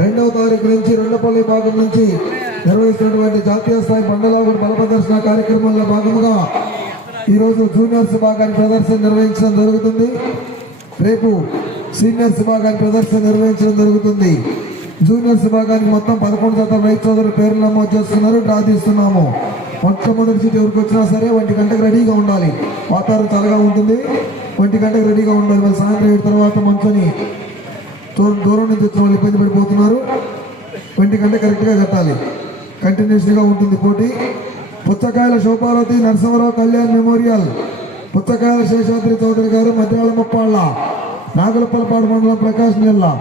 రెండవ తారీఖు నుంచి రెండపల్లి భాగం నుంచి నిర్వహిస్తున్నటువంటి జాతీయ స్థాయి బండలాగుడు బల ప్రదర్శన కార్యక్రమంలో భాగంగా ఈరోజు జూనియర్స్ భాగాన్ని ప్రదర్శన నిర్వహించడం జరుగుతుంది. రేపు సీనియర్స్ భాగాన్ని ప్రదర్శన నిర్వహించడం జరుగుతుంది. జూనియర్స్ విభాగానికి మొత్తం పదకొండు శాతం రైతు సోదరులు పేర్లు నమోదు చేస్తున్నారు డ్రా తీస్తున్నాము. మొట్టమొదటి సీట్ ఎవరికి వచ్చినా సరే ఒంటి గంటకు రెడీగా ఉండాలి. వాతావరణం చల్లగా ఉంటుంది. ఒంటి గంటకు రెడీగా ఉండాలి. మళ్ళీ సాయంత్రం తర్వాత మంచుని దూరం దూరం నుంచి వచ్చిన వాళ్ళు ఇబ్బంది పడిపోతున్నారు. ట్వంటీ గంట కరెక్ట్గా కట్టాలి. కంటిన్యూస్గా ఉంటుంది పోటీ. పుచ్చకాయల శోభావతి నరసింహరావు కళ్యాణ్ మెమోరియల్. పుచ్చకాయల శేషాద్రి చౌదరి గారు మధ్యాల ముప్పాళ్ళ. నాగులపల్పాడు మండలం ప్రకాశం జిల్లా.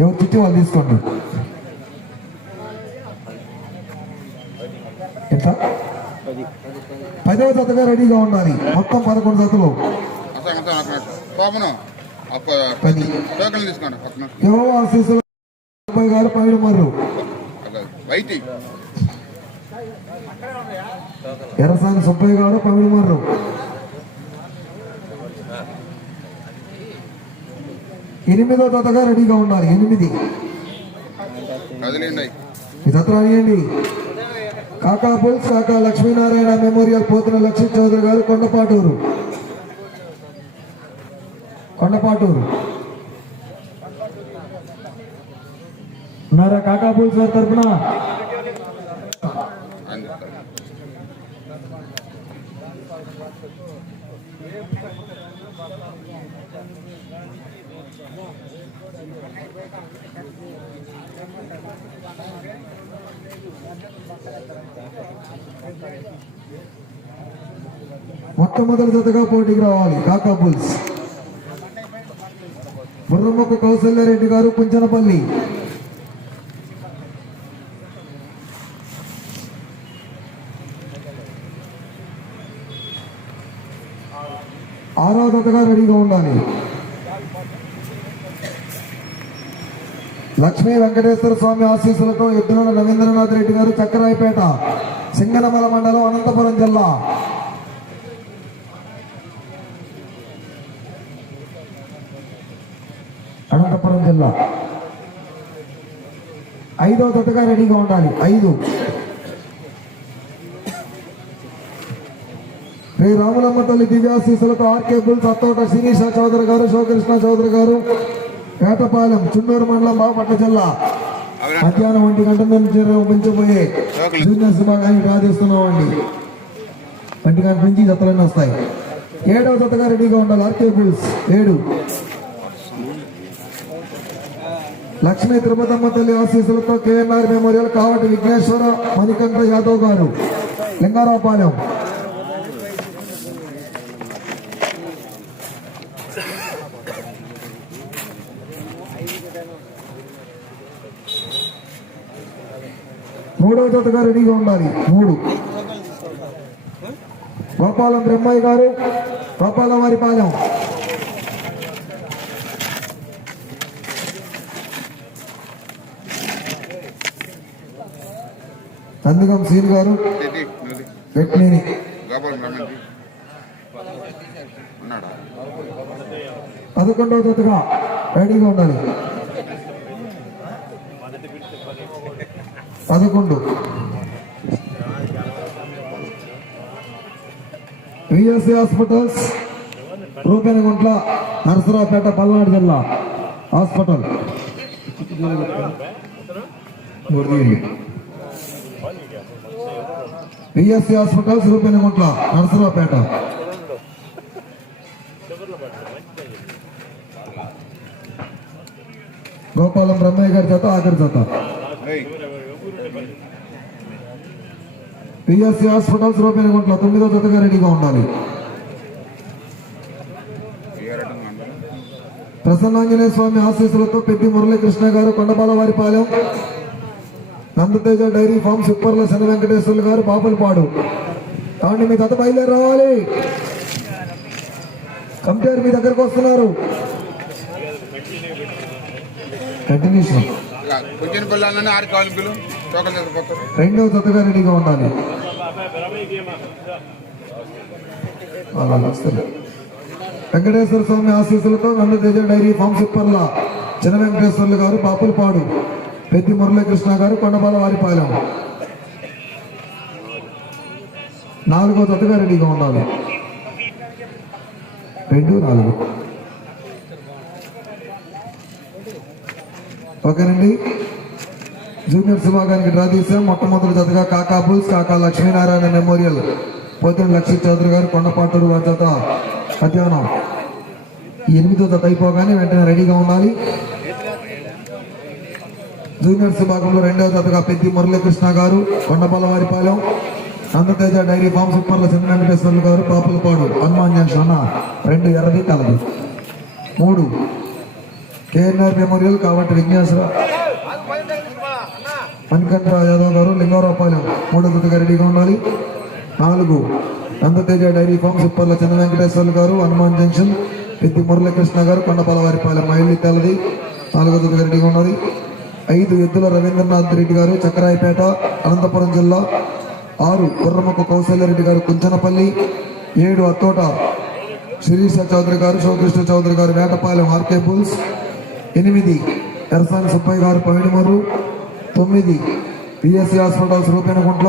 ఎవరు తిట్టి వాళ్ళు తీసుకోండి. పదవ జతగా రెడీగా ఉండాలి. మొత్తం పదకొండు జతలు. గారు పైడు మర్రు ఎర్రసాని సుబ్బయ్య గారు పమిడి మర్రు ఎనిమిదో జతగా రెడీగా ఉండాలి ఎనిమిది. జత రానియండి. కాకాపూల్స్ కాకా లక్ష్మీనారాయణ మెమోరియల్ పోతున్న లక్ష్మీ చౌదరి గారు కొండపాటూరు. కొండపాటూరు. ఉన్నారా కాకా పుల్స్ గారి తరఫున మొట్టమొదటి జతగా పోటీకి రావాలి కాకా బుల్స్. బుర్రమ్మకు కౌసల్యారెడ్డి గారు కుంచనపల్లి. ఆరాధతగా రెడీగా ఉండాలి. లక్ష్మీ వెంకటేశ్వర స్వామి ఆశీస్సులతో ఎద్దున రవీంద్రనాథ్ రెడ్డి గారు చక్కరాయపేట సింగనమల మండలం అనంతపురం జిల్లా. అనంతపురం జిల్లా. ఐదో తొట్టుగా రెడీగా ఉండాలి. ఐదు. శ్రీ రాములమ్మ తల్లి దివ్యాశీసులతో R K bull Sattota Sirisha Chowdary గారు శివకృష్ణ చౌదరి గారు పేటపాలెం చుండూరు మండలం బాపట్ల జిల్లా. మధ్యాహ్నం ఒంటి గంట నుంచి పెంచబోయే జూనియర్స్ విభాగానికి ప్రార్థిస్తున్నామండి. ఒంటి గంట నుంచి జతలన్నీ వస్తాయి. ఏడవ జతగా రెడీగా ఉండాలి ఆర్కే బుల్స్ ఏడు. లక్ష్మీ తిరుపతమ్మ తల్లి ఆశీస్సులతో కేఎన్ఆర్ మెమోరియల్ కావటి విఘ్నేశ్వర మణికంఠ యాదవ్ గారు. లింగారావుపాలెం మూడవ జతగా రెడీగా ఉండాలి. మూడు. గోపాలం బ్రహ్మయ్య గారు గోపాలం వారి పాలెం నందిగం సీన్ గారు పదకొండవ జతగా రెడీగా ఉండాలి. పదకొండు. విఎస్సి హాస్పిటల్స్ రూపేనగుంట్ల నరసరావుపేట పల్నాడు జిల్లా hospital. VSC hospitals Rupenaguntla Narasaraopet. Gopalam Brahmaiah గారి జత ఆఖరి జత పిఎస్సి హాస్పిటల్స్ రూపాయల తొమ్మిదో జతగా రెడీగా ఉండాలి. ప్రసన్నాంజనేయ స్వామి ఆశీస్సులతో పెద్ది మురళీకృష్ణ గారు కొండపాలవారిపాలెం నందతేజ డైరీ ఫార్మ్ సుప్పర్ల శని వెంకటేశ్వర్లు గారు పాపలపాడు కాబట్టి మీ తత బయలుదేరి రావాలి. కంపేర్ మీ దగ్గరకు వస్తున్నారు. కంటిన్యూషన్. కొంచెం పిల్లలని ఆరు కావాలి టోకన్ రెండవ జతగా రెడీగా ఉండాలి. వెంకటేశ్వర స్వామి ఆశీస్సులతో నందతేజ డైరీ ఫామ్ సూపర్ల చిన్న వెంకటేశ్వర్లు గారు పాపులపాడు పెద్ది మురళీకృష్ణ గారు కొండపాల వారిపాలెం. నాలుగో జతగా రెడీగా ఉండాలి. రెండు నాలుగు. ఓకేనండి. జూనియర్ విభాగానికి డ్రా తీసాం. మొట్టమొదటి జతగా కాకా బుల్స్ కాకా లక్ష్మీనారాయణ మెమోరియల్. పోతిన లక్ష్మీ చౌదరి గారు కొండపాటూరు వారి జత మధ్యాహ్నం ఎనిమిదో జత అయిపోగానే వెంటనే రెడీగా ఉండాలి. జూనియర్స్ విభాగంలో రెండవ జతగా పెద్ది మురళీకృష్ణ గారు కొండపల్లవారిపాలెం ఆంధ్రతేజ డైరీ ఫామ్ సూపర్ల చంద్ర వెంకటేశ్వర్లు గారు పాపులపాడు హనుమాన్ జంక్షన్ అన్న రెండు ఎర్రది కలదు. మూడు కేఎన్ఆర్ మెమోరియల్ కాబట్టి విజ్ఞాస మణికంఠరావు యాదవ్ గారు లింగారావుపాలెం మూడో జతగా రెడీగా ఉండాలి. నాలుగు నందతేజ డైరీ ఫామ్ సూపర్ల చంద్ర వెంకటేశ్వర్లు గారు హనుమాన్ జంక్షన్ పెద్ది మురళీకృష్ణ గారు కొండపాలవారిపాలెం మహిళ తెల్లది నాలుగో జతగా రెడ్డిగా ఉన్నది ఐదు ఎద్దుల రవీంద్రనాథ్ రెడ్డి గారు చక్రాయపేట అనంతపురం జిల్లా. ఆరు కుర్రమ్మకు కౌశల్యరెడ్డి గారు కుంచనపల్లి. ఏడు అత్తోట శిరీష చౌదరి గారు శివకృష్ణ చౌదరి గారు వేటపాలెం ఆర్కే బుల్స్. ఎనిమిది ఎరసాని సుబ్బయ్య గారు పమిడిమర్రు తొమ్మిది పిఎస్సి హాస్పిటల్స్ రూపేణగుంట్ల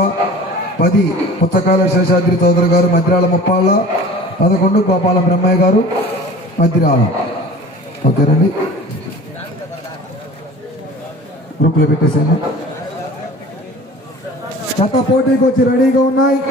పది పుచ్చకాల శేషాద్రి చౌదరి గారు మద్రాల ముప్పాళ్ళ పదకొండు గోపాల బ్రహ్మయ్య గారు మద్రాల. ఓకేనండి గ్రూప్లో పెట్టేసాను చెత్త పోటీకి వచ్చి రెడీగా ఉన్నాయి.